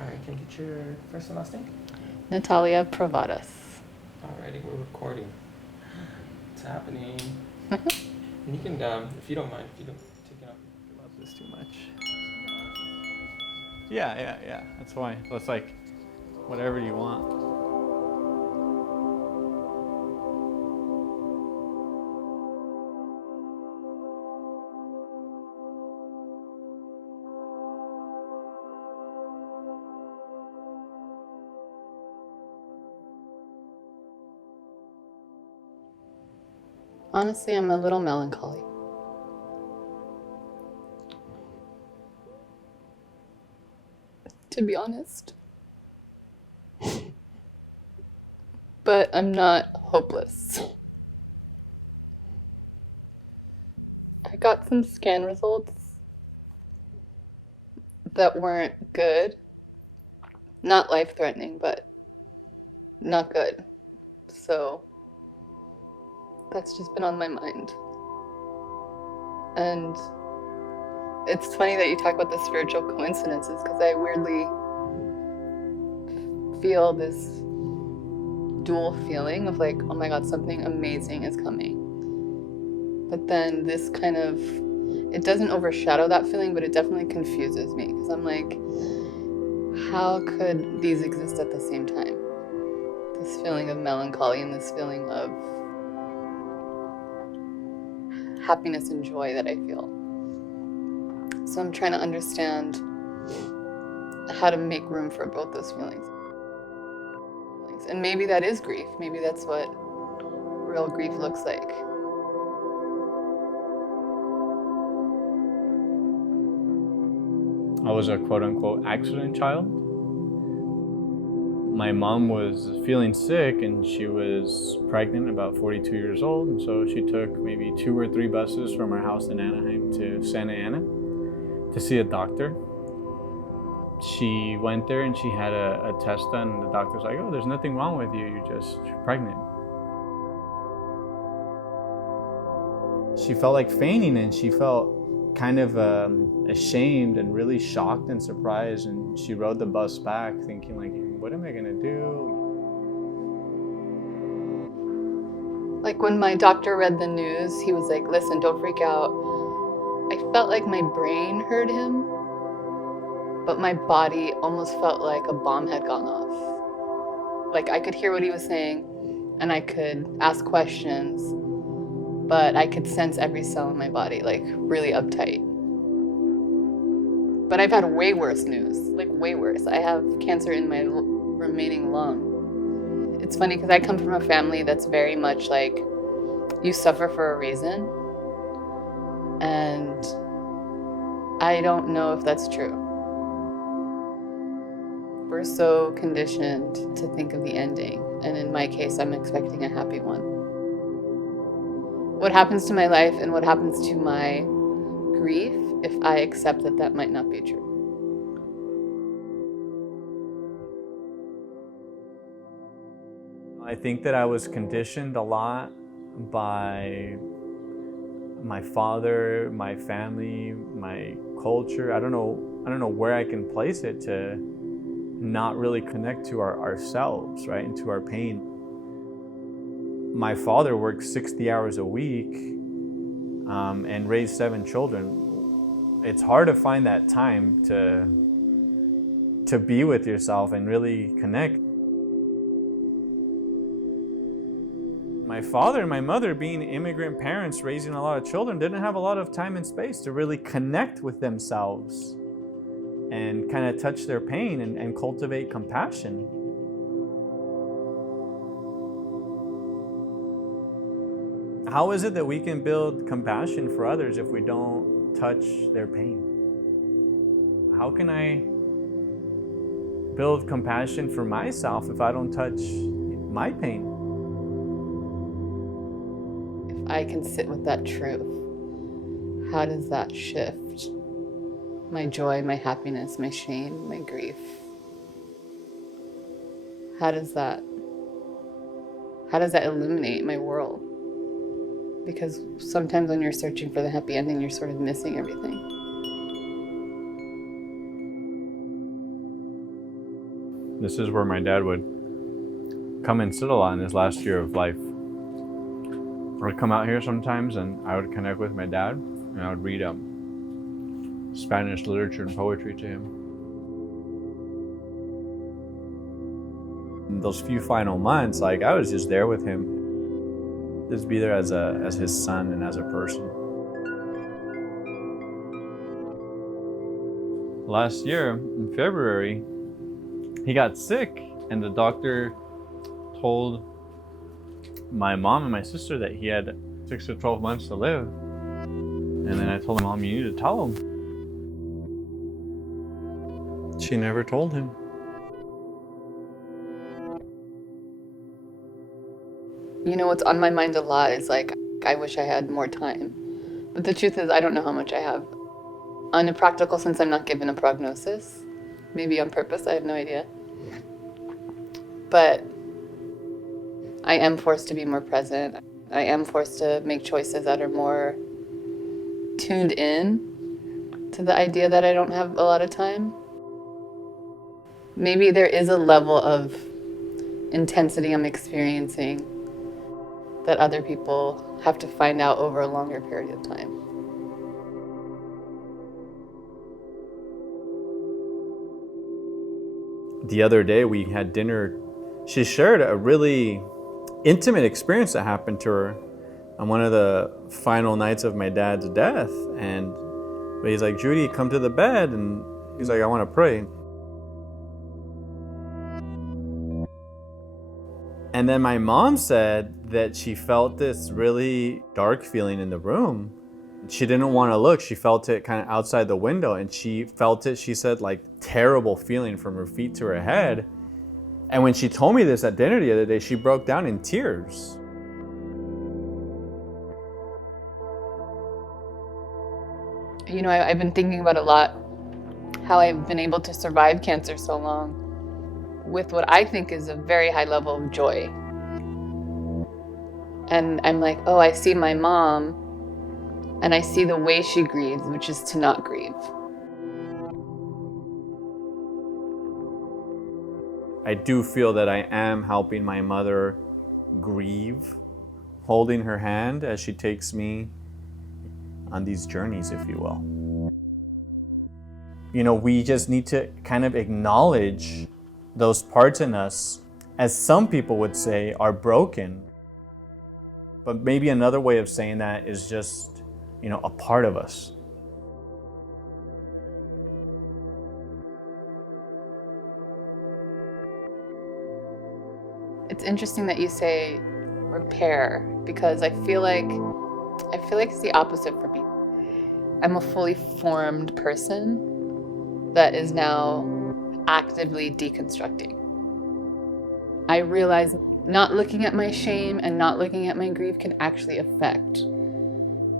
All right, can I get your first and last name? Natalia Provadas. Alrighty, we're recording. It's happening. And you can, if you don't mind, if you don't take it off. I love this too much. Yeah. That's fine. It's like whatever you want. Honestly, I'm a little melancholy. To be honest. But I'm not hopeless. I got some scan results that weren't good. Not life-threatening, but not good. So that's just been on my mind. And it's funny that you talk about the spiritual coincidences, because I weirdly feel this dual feeling of like, oh my God, something amazing is coming. But then this kind of, it doesn't overshadow that feeling, but it definitely confuses me, because I'm like, how could these exist at the same time? This feeling of melancholy and this feeling of happiness and joy that I feel. So I'm trying to understand how to make room for both those feelings. And maybe that is grief. Maybe that's what real grief looks like. I was a quote-unquote accident child. My mom was feeling sick and she was pregnant, about 42 years old, and so she took maybe 2 or 3 buses from our house in Anaheim to Santa Ana to see a doctor. She went there and she had a test done, and the doctor's like, oh, there's nothing wrong with you, you're just pregnant. She felt like fainting, and she felt kind of ashamed and really shocked and surprised, and she rode the bus back thinking like, what am I gonna do? Like when my doctor read the news, he was like, listen, don't freak out. I felt like my brain heard him, but my body almost felt like a bomb had gone off. Like I could hear what he was saying and I could ask questions, but I could sense every cell in my body, like really uptight. But I've had way worse news, like way worse. I have cancer in my remaining lung. It's funny because I come from a family that's very much like, you suffer for a reason. And I don't know if that's true. We're so conditioned to think of the ending. And in my case, I'm expecting a happy one. What happens to my life and what happens to my grief if I accept that that might not be true? I think that I was conditioned a lot by my father, my family, my culture. I don't know where I can place it to not really connect to ourselves, right, and to our pain. My father worked 60 hours a week and raised 7 children. it's hard to find that time to be with yourself and really connect. My father and my mother, being immigrant parents raising a lot of children, didn't have a lot of time and space to really connect with themselves and kind of touch their pain and cultivate compassion. How is it that we can build compassion for others if we don't touch their pain? How can I build compassion for myself if I don't touch my pain? If I can sit with that truth, how does that shift my joy, my happiness, my shame, my grief? How does that illuminate my world? Because sometimes when you're searching for the happy ending, you're sort of missing everything. This is where my dad would come and sit a lot in his last year of life. I would come out here sometimes and I would connect with my dad and I would read Spanish literature and poetry to him. In those few final months, like, I was just there with him. Just be there as his son and as a person. Last year, in February, he got sick and the doctor told my mom and my sister that he had 6 to 12 months to live. And then I told my mom, you need to tell him. She never told him. You know, what's on my mind a lot is like, I wish I had more time. But the truth is, I don't know how much I have. On a practical sense, I'm not given a prognosis. Maybe on purpose, I have no idea. But I am forced to be more present. I am forced to make choices that are more tuned in to the idea that I don't have a lot of time. Maybe there is a level of intensity I'm experiencing that other people have to find out over a longer period of time. The other day we had dinner. She shared a really intimate experience that happened to her on one of the final nights of my dad's death. And he's like, Judy, come to the bed. And he's like, I want to pray. And then my mom said that she felt this really dark feeling in the room. She didn't want to look. She felt it kind of outside the window, and she felt it, she said, like terrible feeling from her feet to her head. And when she told me this at dinner the other day, she broke down in tears. You know, I've been thinking about a lot how I've been able to survive cancer so long with what I think is a very high level of joy. And I'm like, oh, I see my mom and I see the way she grieves, which is to not grieve. I do feel that I am helping my mother grieve, holding her hand as she takes me on these journeys, if you will. You know, we just need to kind of acknowledge those parts in us, as some people would say, are broken. But maybe another way of saying that is just, you know, a part of us. It's interesting that you say repair, because I feel like it's the opposite for me. I'm a fully formed person that is now actively deconstructing. I realize not looking at my shame and not looking at my grief can actually affect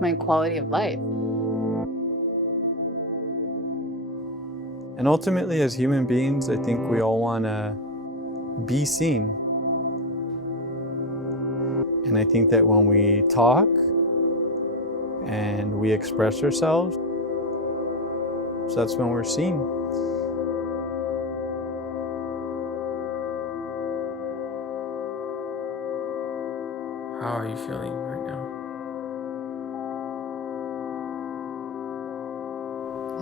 my quality of life. And ultimately, as human beings, I think we all want to be seen. And I think that when we talk and we express ourselves, so that's when we're seen. How are you feeling right now?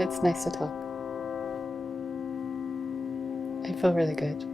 It's nice to talk. I feel really good.